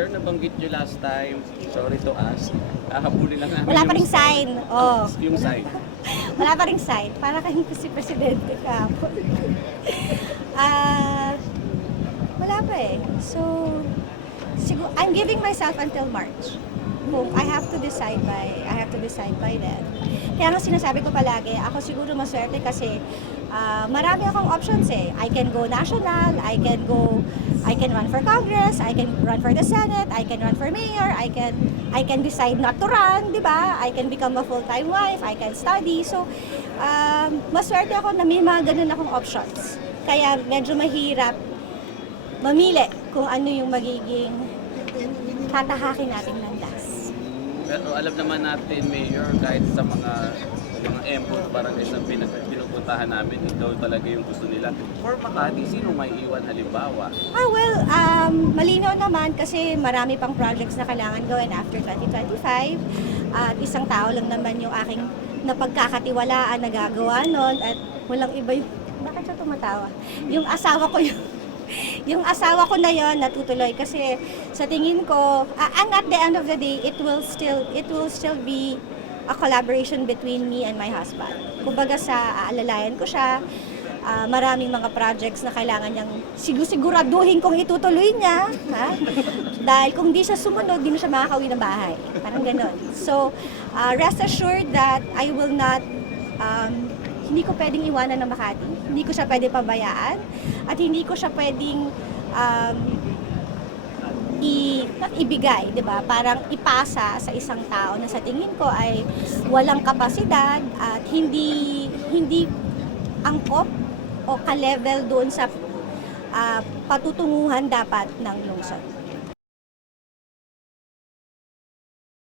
Mayor, nabanggit nyo last time, sorry to ask, hahabulin lang namin Wala pa ring sign. Oh. Yung sign. Wala pa ring sign. Para kayong si Presidente kahapon. Ah, wala pa eh. So, siguro, I'm giving myself until March. Kung I have to decide by, I have to decide by then. Kaya nga sinasabi ko palagi, ako siguro maswerte kasi ah, marami akong options eh. I can go national, I can go, I can run for Congress, I can run for the Senate, I can run for mayor, I can, I can decide not to run, di ba? I can become a full-time wife, I can study. So, um, maswerte ako na may mga ganun akong options. Kaya medyo mahirap mamili kung ano yung magiging tatahakin nating landas. Pero alam naman natin, Mayor, kahit sa mga parang isang pinag pinupuntahan namin, ikaw talaga yung gusto nila. For Makati, sino may iwan halimbawa? Ah, well, um, malinaw naman kasi marami pang projects na kailangan gawin after 2025. At isang tao lang naman yung aking napagkakatiwalaan na gagawa nun at walang iba yung... Bakit siya tumatawa? Yung asawa ko yung... yung asawa ko na yon natutuloy kasi sa tingin ko ah, and at the end of the day it will still it will still be a collaboration between me and my husband kumbaga sa aalalayan ko siya ah, maraming mga projects na kailangan niyang sigur-siguraduhin kung itutuloy niya ha? dahil kung di siya sumunod di na siya makakauwi ng bahay parang ganon so ah, rest assured that I will not um, hindi ko pwedeng iwanan ng Makati. Hindi ko siya pwedeng pabayaan. At hindi ko siya pwedeng um, not ibigay, di ba? Parang ipasa sa isang tao na sa tingin ko ay walang kapasidad at hindi hindi angkop o ka-level doon sa ah, patutunguhan dapat ng lungsod.